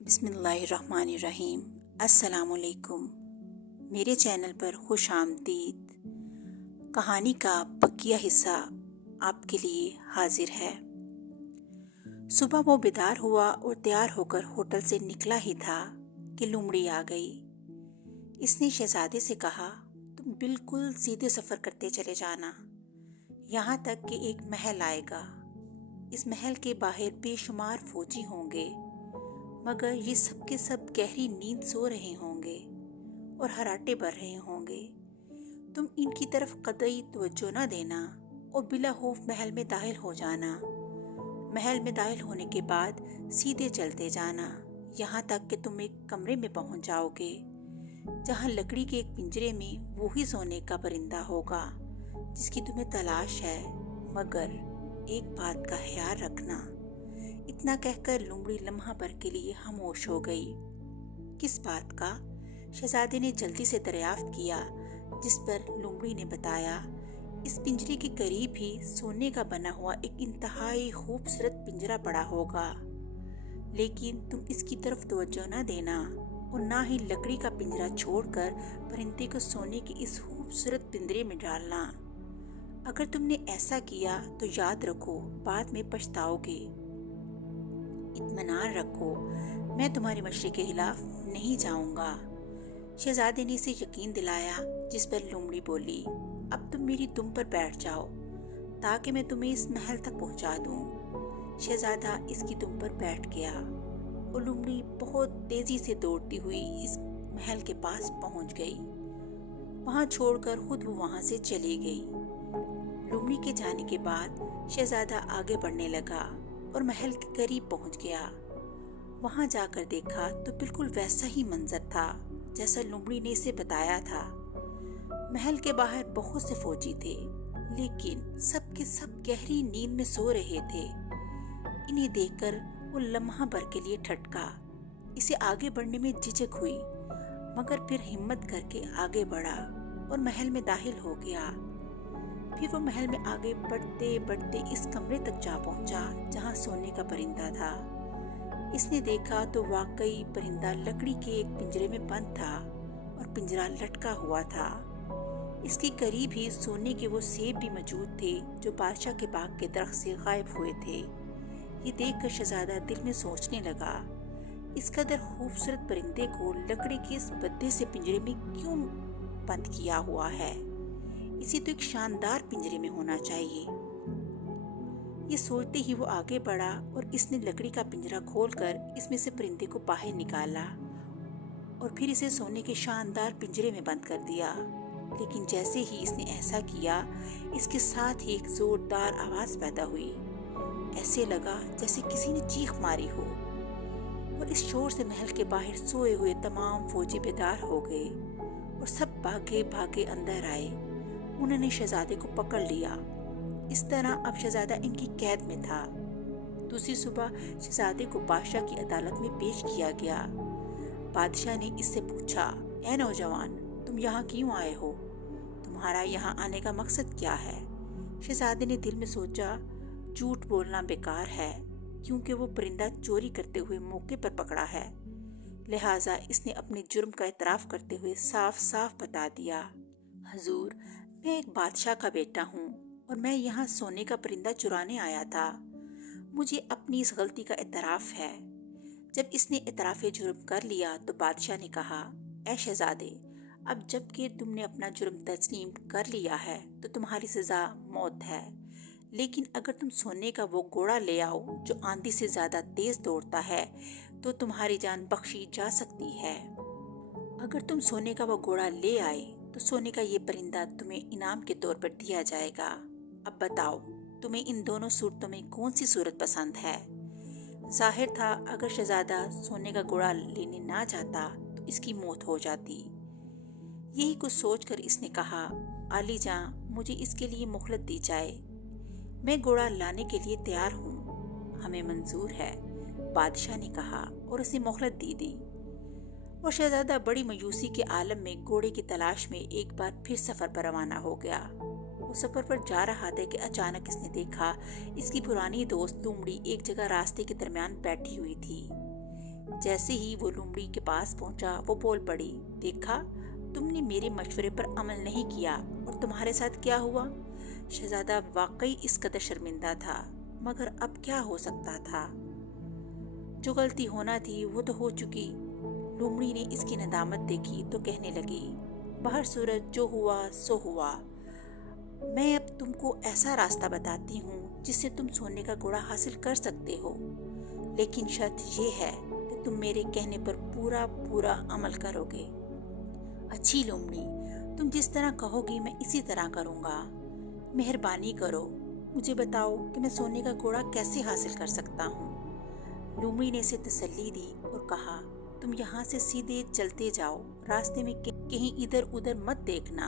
बिस्मिल्लाहिर्रहमानिर्रहीम। अस्सलाम वालेकुम। मेरे चैनल पर खुश आमदीद। कहानी का बकिया हिस्सा आपके लिए हाजिर है। सुबह वो बेदार हुआ और तैयार होकर होटल से निकला ही था कि लोमड़ी आ गई। इसने शहजादे से कहा, तुम बिल्कुल सीधे सफ़र करते चले जाना, यहाँ तक कि एक महल आएगा। इस महल के बाहर बेशुमार फौजी होंगे, मगर ये सब के सब गहरी नींद सो रहे होंगे और हराटे भर रहे होंगे। तुम इनकी तरफ कतई तवज्जो न देना और बिला खौफ महल में दाखिल हो जाना। महल में दाखिल होने के बाद सीधे चलते जाना, यहाँ तक कि तुम एक कमरे में पहुँच जाओगे जहाँ लकड़ी के एक पिंजरे में वही सोने का परिंदा होगा जिसकी तुम्हें तलाश है। मगर एक बात का ख्याल रखना। इतना कहकर लोमड़ी लम्हा भर के लिए खामोश हो गई। किस बात का? शहजादे ने जल्दी से दरियाफ्त किया, जिस पर लोमड़ी ने बताया, इस पिंजरे के करीब ही सोने का बना हुआ एक इंतहाई खूबसूरत पिंजरा पड़ा होगा, लेकिन तुम इसकी तरफ तवज्जो न देना और ना ही लकड़ी का पिंजरा छोड़कर परिंदे को सोने के इस खूबसूरत पिंजरे में डालना। अगर तुमने ऐसा किया तो याद रखो, बाद में पछताओगे। इत्मीनान रखो, मैं तुम्हारी मशरे के खिलाफ नहीं जाऊंगा। शहजादे ने इसे यकीन दिलाया, जिस पर लोमड़ी बोली, अब तुम मेरी दुम पर बैठ जाओ ताकि मैं तुम्हें इस महल तक पहुंचा दूं। शहजादा इसकी दुम पर बैठ गया और लोमड़ी बहुत तेजी से दौड़ती हुई इस महल के पास पहुंच गई। वहां छोड़कर खुद वो वहां से चली गई। लोमड़ी के जाने के बाद शहजादा आगे बढ़ने लगा और महल के करीब पहुंच गया। वहां जाकर देखा तो बिल्कुल वैसा ही मंजर था जैसा लोमड़ी ने इसे बताया था। महल के बाहर बहुत से फौजी थे, लेकिन सब के सब गहरी नींद में सो रहे थे। इन्हें देखकर वो लम्हा भर के लिए ठटका। इसे आगे बढ़ने में झिझक हुई, मगर फिर हिम्मत करके आगे बढ़ा और महल में दाखिल हो गया। फिर वो महल में आगे बढ़ते बढ़ते इस कमरे तक जा पहुंचा जहां सोने का परिंदा था। इसने देखा तो वाकई परिंदा लकड़ी के एक पिंजरे में बंद था और पिंजरा लटका हुआ था। इसके करीब ही सोने के वो सेब भी मौजूद थे जो बादशाह के बाग के दरख्त से गायब हुए थे। ये देखकर शहजादा दिल में सोचने लगा, इस कदर खूबसूरत परिंदे को लकड़ी के इस बद्दे से पिंजरे में क्यों बंद किया हुआ है? इसे तो एक शानदार पिंजरे में होना चाहिए। ये सोचते ही वो आगे बढ़ा और इसने लकड़ी का पिंजरा खोलकर इसमें से परिंदे को बाहर निकाला और फिर इसे सोने के शानदार पिंजरे में बंद कर दिया। लेकिन जैसे ही इसने ऐसा किया, इसके साथ ही एक जोरदार आवाज पैदा हुई। ऐसे लगा जैसे किसी ने चीख मारी हो, और इस शोर से महल के बाहर सोए हुए तमाम फौजी बेदार हो गए और सब भागे भागे अंदर आए। उन्होंने शहजादे को पकड़ लिया। इस तरह अब शहजादा इनकी कैद में था। दूसरी सुबह शहजादे को बादशाह की अदालत में पेश किया गया। बादशाह ने इससे पूछा, ऐ नौजवान, तुम यहाँ क्यों आए हो? तुम्हारा यहाँ आने का मकसद क्या है? शहजादे ने दिल में सोचा, झूठ बोलना बेकार है, क्योंकि वो परिंदा चोरी करते हुए मौके पर पकड़ा है। लिहाजा इसने अपने जुर्म का एतराफ़ करते हुए साफ साफ बता दिया, हजूर, मैं एक बादशाह का बेटा हूँ और मैं यहाँ सोने का परिंदा चुराने आया था। मुझे अपनी इस गलती का एतराफ़ है। जब इसने एतराफ़ जुर्म कर लिया तो बादशाह ने कहा, ऐ शहजादे, अब जबकि तुमने अपना जुर्म तस्लीम कर लिया है तो तुम्हारी सज़ा मौत है। लेकिन अगर तुम सोने का वो घोड़ा ले आओ जो आंधी से ज़्यादा तेज़ दौड़ता है तो तुम्हारी जान बख्शी जा सकती है। अगर तुम सोने का वो घोड़ा ले आए तो सोने का ये परिंदा तुम्हें इनाम के तौर पर दिया जाएगा। अब बताओ, तुम्हें इन दोनों सूरतों में कौन सी सूरत पसंद है? जाहिर था अगर शहजादा सोने का घोड़ा लेने ना जाता तो इसकी मौत हो जाती। यही कुछ सोचकर इसने कहा, आली जां, मुझे इसके लिए मोहलत दी जाए। मैं घोड़ा लाने के लिए तैयार हूँ। हमें मंजूर है, बादशाह ने कहा और उसे मोहलत दे दी। और शहजादा बड़ी मायूसी के आलम में घोड़े की तलाश में एक बार फिर सफ़र पर रवाना हो गया। वो सफ़र पर जा रहा था कि अचानक इसने देखा इसकी पुरानी दोस्त लोमड़ी एक जगह रास्ते के दरमियान बैठी हुई थी। जैसे ही वो लोमड़ी के पास पहुंचा वो बोल पड़ी, देखा, तुमने मेरे मशवरे पर अमल नहीं किया और तुम्हारे साथ क्या हुआ। शहजादा वाकई इस कदर शर्मिंदा था, मगर अब क्या हो सकता था। जो गलती होना थी वो तो हो चुकी। लोमड़ी ने इसकी नदामत देखी तो कहने लगी, बाहर सूरज, जो हुआ सो हुआ। मैं अब तुमको ऐसा रास्ता बताती हूँ जिससे तुम सोने का घोड़ा हासिल कर सकते हो, लेकिन शर्त ये है कि तुम मेरे कहने पर पूरा पूरा अमल करोगे। अच्छी लोमड़ी, तुम जिस तरह कहोगी मैं इसी तरह करूँगा। मेहरबानी करो, मुझे बताओ कि मैं सोने का घोड़ा कैसे हासिल कर सकता हूँ। लोमड़ी ने इसे तसल्ली दी और कहा, तुम यहाँ से सीधे चलते जाओ, रास्ते में कहीं इधर उधर मत देखना,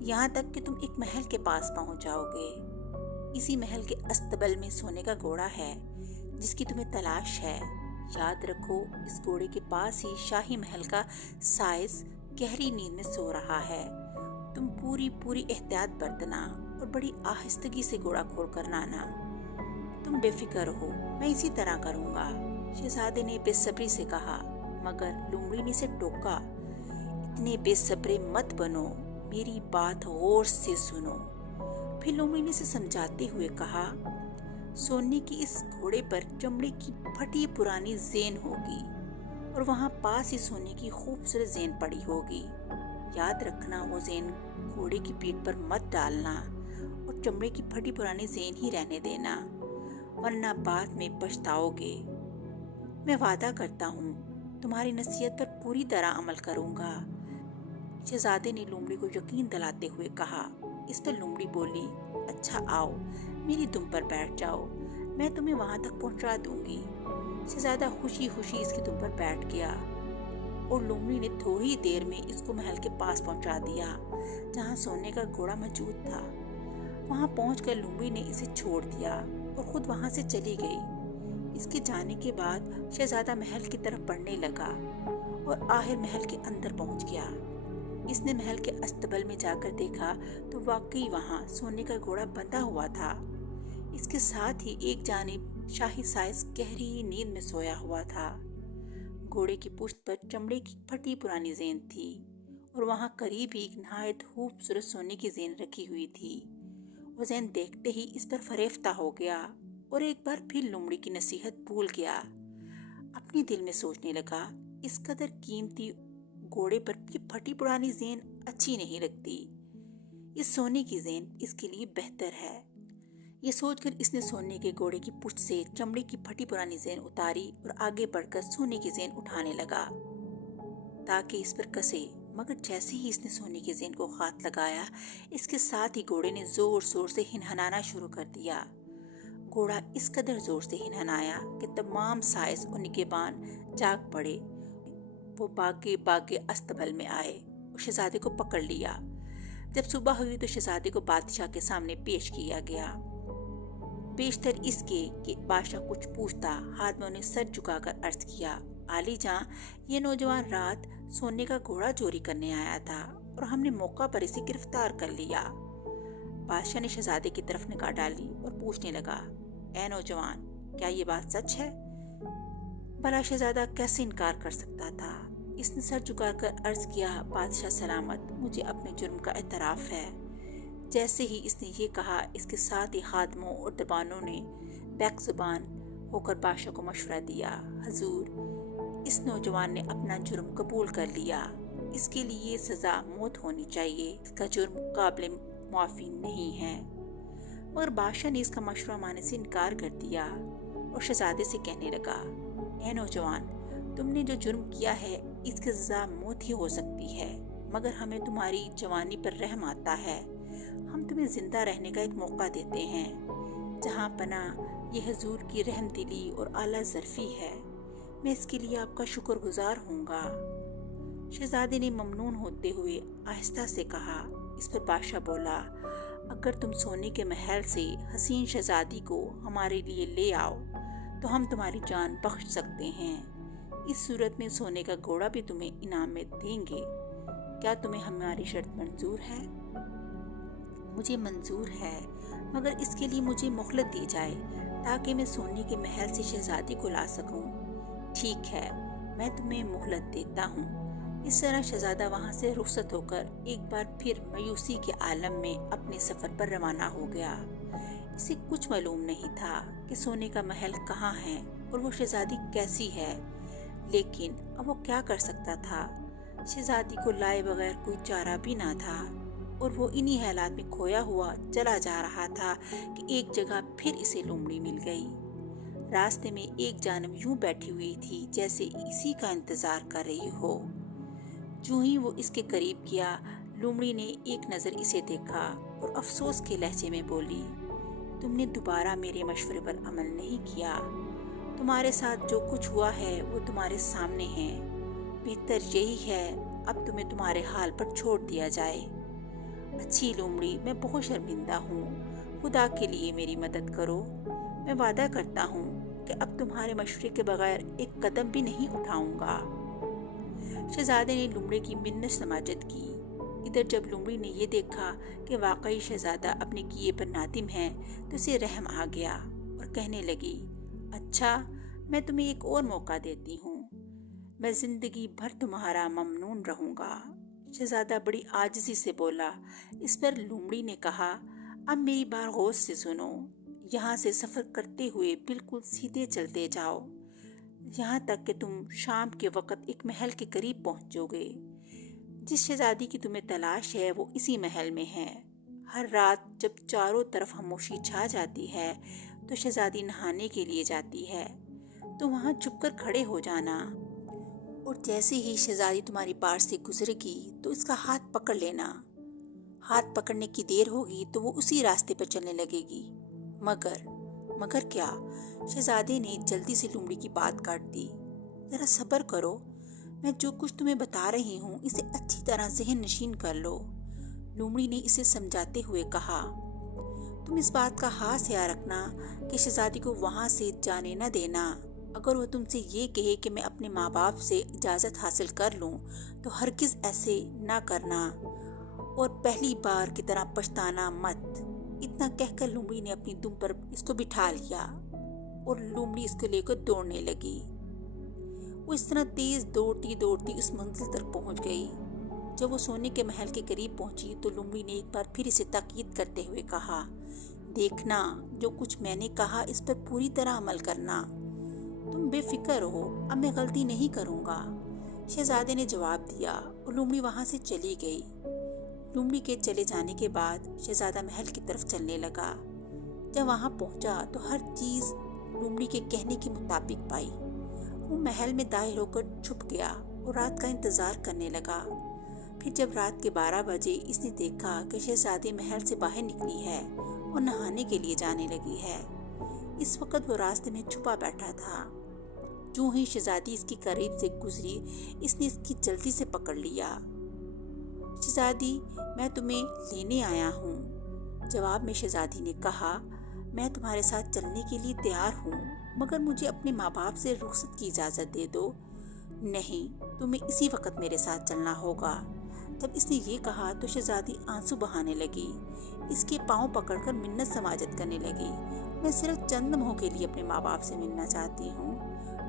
यहाँ तक कि तुम एक महल के पास पहुँच जाओगे। इसी महल के अस्तबल में सोने का घोड़ा है जिसकी तुम्हें तलाश है। याद रखो, इस घोड़े के पास ही शाही महल का साइज गहरी नींद में सो रहा है। तुम पूरी पूरी एहतियात बरतना और बड़ी आहिस्तगी से घोड़ा खोल कर लाना। तुम बेफिक्र हो, मैं इसी तरह करूँगा, शहजादे ने बेसब्री से कहा। मगर लोमड़ी ने इसे टोका, इतने बेसब्रे मत बनो, मेरी बात गौर से सुनो। फिर लोमड़ी ने इसे समझाते हुए कहा, सोने की इस घोड़े पर चमड़े की फटी पुरानी जेन होगी और वहाँ पास ही सोने की खूबसूरत जेन पड़ी होगी। याद रखना, वो जेन घोड़े की पीठ पर मत डालना और चमड़े की फटी पुरानी जेन ही रहने देना, वरना बाद में पछताओगे। मैं वादा करता हूँ तुम्हारी नसीहत पर पूरी तरह अमल करूँगा। शहजादे ने लोमड़ी को यकीन दिलाते हुए कहा। इस पर लोमड़ी बोली, अच्छा आओ, मेरी दुम पर बैठ जाओ, मैं तुम्हें वहाँ तक पहुँचा दूंगी। शहजादा खुशी खुशी इसकी दुम पर बैठ गया और लोमड़ी ने थोड़ी देर में इसको महल के पास पहुँचा दिया जहाँ सोने का घोड़ा मौजूद था। वहाँ पहुँचकर लोमड़ी ने इसे छोड़ दिया और खुद वहाँ से चली गई। इसके जाने के बाद शहजादा महल की तरफ बढ़ने लगा और आखिर महल के अंदर पहुँच गया। इसने महल के अस्तबल में जाकर देखा तो वाकई वहाँ सोने का घोड़ा बंधा हुआ था। इसके साथ ही एक जानिब शाही साइज गहरी नींद में सोया हुआ था। घोड़े की पुश्त पर चमड़े की फटी पुरानी जेन थी और वहाँ करीब ही एक नहायत खूबसूरत सोने की जेन रखी हुई थी। वो जेन देखते ही इस पर फरेफ्ता हो गया और एक बार फिर लोमड़ी की नसीहत भूल गया। अपने दिल में सोचने लगा, इस कदर कीमती घोड़े पर की फटी पुरानी जेन अच्छी नहीं लगती, इस सोने की जेन इसके लिए बेहतर है। ये सोचकर इसने सोने के घोड़े की पुश्त से चमड़े की फटी पुरानी जेन उतारी और आगे बढ़कर सोने की जेन उठाने लगा ताकि इस पर कसे। मगर जैसे ही इसने सोने की जेन को हाथ लगाया, इसके साथ ही घोड़े ने जोर जोर से हिनहनाना शुरू कर दिया। घोड़ा इस कदर जोर से हिनहनाया कि तमाम साइज और निगहबान जाग पड़े। वो भागे भागे अस्तबल में आए और शहजादे को पकड़ लिया। जब सुबह हुई तो शहजादे को बादशाह के सामने पेश किया गया। बेशतर इसके कि बादशाह कुछ पूछता, हाथ में उन्हें सर झुकाकर अर्ज किया, आली जां, ये नौजवान रात सोने का घोड़ा चोरी करने आया था और हमने मौका पर इसे गिरफ्तार कर लिया। बादशाह ने शहजादे की तरफ निगाह डाली और पूछने लगा, ऐ नौजवान, क्या ये बात सच है? भला शहजादा कैसे इनकार कर सकता था। इसने सर झुकाकर अर्ज किया, बादशाह सलामत, मुझे अपने जुर्म का एतराफ़ है। जैसे ही इसने ये कहा, इसके साथ ही खादमों और दरबानों ने बैक ज़ुबान होकर बादशाह को मशवरा दिया, हजूर, इस नौजवान ने अपना जुर्म कबूल कर लिया, इसके लिए सज़ा मौत होनी चाहिए, इसका जुर्म काबिल मुआफ़ी नहीं है। मगर बादशाह ने इसका मशवरा मानने से इनकार कर दिया और शहजादे से कहने लगा, ऐ नौजवान, तुमने जो जुर्म किया है इसकी सज़ा मौत ही हो सकती है, मगर हमें तुम्हारी जवानी पर रहम आता है। हम तुम्हें जिंदा रहने का एक मौका देते हैं। जहाँ पना ये हजूर की रहम दिली और आला ज़र्फ़ी है, मैं इसके लिए आपका शुक्रगुजार हूँगा। शहजादे ने ममनून होते हुए आहिस्ता से कहा। इस पर बादशाह बोला, अगर तुम सोने के महल से हसीन शहजादी को हमारे लिए ले आओ तो हम तुम्हारी जान बख्श सकते हैं। इस सूरत में सोने का घोड़ा भी तुम्हें इनाम में देंगे। क्या तुम्हें हमारी शर्त मंजूर है? मुझे मंजूर है, मगर इसके लिए मुझे मोहलत दी जाए ताकि मैं सोने के महल से शहजादी को ला सकूं। ٹھیک ہے، میں تمہیں مہلت دیتا ہوں۔ اس طرح شہزادہ وہاں سے رخصت ہو کر ایک بار پھر مایوسی کے عالم میں اپنے سفر پر روانہ ہو گیا۔ اسے کچھ معلوم نہیں تھا کہ سونے کا محل کہاں ہے اور وہ شہزادی کیسی ہے، لیکن اب وہ کیا کر سکتا تھا؟ شہزادی کو لائے بغیر کوئی چارہ بھی نہ تھا، اور وہ انہی حالات میں کھویا ہوا چلا جا رہا تھا کہ ایک جگہ پھر اسے لومڑی مل گئی۔ راستے میں ایک جانب یوں بیٹھی ہوئی تھی جیسے اسی کا انتظار کر رہی ہو۔ جو ہی وہ اس کے قریب کیا، لومڑی نے ایک نظر اسے دیکھا اور افسوس کے لہجے میں بولی، تم نے دوبارہ میرے مشورے پر عمل نہیں کیا۔ تمہارے ساتھ جو کچھ ہوا ہے وہ تمہارے سامنے ہے۔ بہتر یہی ہے اب تمہیں تمہارے حال پر چھوڑ دیا جائے۔ اچھی لومڑی، میں بہت شرمندہ ہوں، خدا کے لیے میری مدد کرو۔ میں وعدہ کرتا ہوں کہ اب تمہارے مشورے کے بغیر ایک قدم بھی نہیں اٹھاؤں گا۔ شہزادے نے لومڑی کی منت سماجت کی۔ ادھر جب لومڑی نے یہ دیکھا کہ واقعی شہزادہ اپنے کیے پر نادم ہے تو اسے رحم آ گیا اور کہنے لگی، اچھا، میں تمہیں ایک اور موقع دیتی ہوں، میں زندگی بھر تمہارا ممنون رہوں گا۔ شہزادہ بڑی عاجزی سے بولا۔ اس پر لومڑی نے کہا، اب میری بات غور سے سنو، یہاں سے سفر کرتے ہوئے بالکل سیدھے چلتے جاؤ، یہاں تک کہ تم شام کے وقت ایک محل کے قریب پہنچو گے۔ جس شہزادی کی تمہیں تلاش ہے وہ اسی محل میں ہے۔ ہر رات جب چاروں طرف خاموشی چھا جاتی ہے تو شہزادی نہانے کے لیے جاتی ہے، تو وہاں چھپ کر کھڑے ہو جانا، اور جیسے ہی شہزادی تمہاری پاس سے گزرے گی تو اس کا ہاتھ پکڑ لینا۔ ہاتھ پکڑنے کی دیر ہوگی تو وہ اسی راستے پر چلنے لگے گی۔ مگر کیا؟ شہزادے نے جلدی سے لومڑی کی بات کاٹ دی۔ ذرا صبر کرو، میں جو کچھ تمہیں بتا رہی ہوں اسے اچھی طرح ذہن نشین کر لو۔ لومڑی نے اسے سمجھاتے ہوئے کہا، تم اس بات کا خاص خیال رکھنا کہ شہزادی کو وہاں سے جانے نہ دینا۔ اگر وہ تم سے یہ کہے کہ میں اپنے ماں باپ سے اجازت حاصل کر لوں تو ہرگز ایسے نہ کرنا، اور پہلی بار کی طرح پچھتانا مت۔ اتنا کہہ کر لومڑی نے اپنی دم پر اس کو بٹھا لیا اور لومڑی اس کو لے کر دوڑنے لگی۔ وہ اس طرح تیز دوڑتی اس منزل تک پہنچ گئی۔ جب وہ سونے کے محل کے قریب پہنچی تو لومڑی نے ایک بار پھر اسے تاکید کرتے ہوئے کہا، دیکھنا، جو کچھ میں نے کہا اس پر پوری طرح عمل کرنا۔ تم بے فکر ہو، اب میں غلطی نہیں کروں گا۔ شہزادے نے جواب دیا اور لومڑی وہاں سے چلی گئی۔ لومڑی کے چلے جانے کے بعد شہزادہ محل کی طرف چلنے لگا۔ جب وہاں پہنچا تو ہر چیز لومڑی کے کہنے کے مطابق پائی۔ وہ محل میں داخل ہو کر چھپ گیا اور رات کا انتظار کرنے لگا۔ پھر جب رات کے 12 بجے اس نے دیکھا کہ شہزادی محل سے باہر نکلی ہے اور نہانے کے لیے جانے لگی ہے۔ اس وقت وہ راستے میں چھپا بیٹھا تھا۔ جو ہی شہزادی اس کے قریب سے گزری، اس نے اس کی جلدی سے پکڑ لیا۔ شہزادی، میں تمہیں لینے آیا ہوں۔ جواب میں شہزادی نے کہا، میں تمہارے ساتھ چلنے کے لیے تیار ہوں، مگر مجھے اپنے ماں باپ سے رخصت کی اجازت دے دو۔ نہیں، تمہیں اسی وقت میرے ساتھ چلنا ہوگا۔ جب اس نے یہ کہا تو شہزادی آنسو بہانے لگی، اس کے پاؤں پکڑ کر منت سماجت کرنے لگی۔ میں صرف چند لمحوں کے لیے اپنے ماں باپ سے ملنا چاہتی ہوں،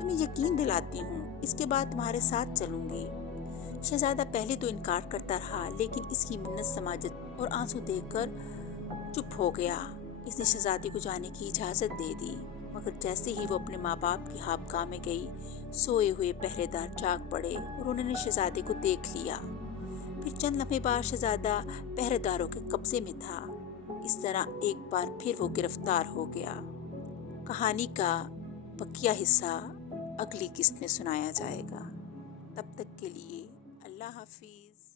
تمہیں یقین دلاتی ہوں اس کے بعد تمہارے ساتھ چلوں گی۔ شہزادہ پہلے تو انکار کرتا رہا، لیکن اس کی منت سماجت اور آنسو دیکھ کر چپ ہو گیا۔ اس نے شہزادی کو جانے کی اجازت دے دی، مگر جیسے ہی وہ اپنے ماں باپ کی خابگاہ میں گئی، سوئے ہوئے پہرے دار جاگ پڑے اور انہوں نے شہزادے کو دیکھ لیا۔ پھر چند لمحے بعد شہزادہ پہرے داروں کے قبضے میں تھا۔ اس طرح ایک بار پھر وہ گرفتار ہو گیا۔ کہانی کا بقیہ حصہ اگلی قسط میں سنایا جائے گا۔ تب تک کے لیے اللہ حافظ۔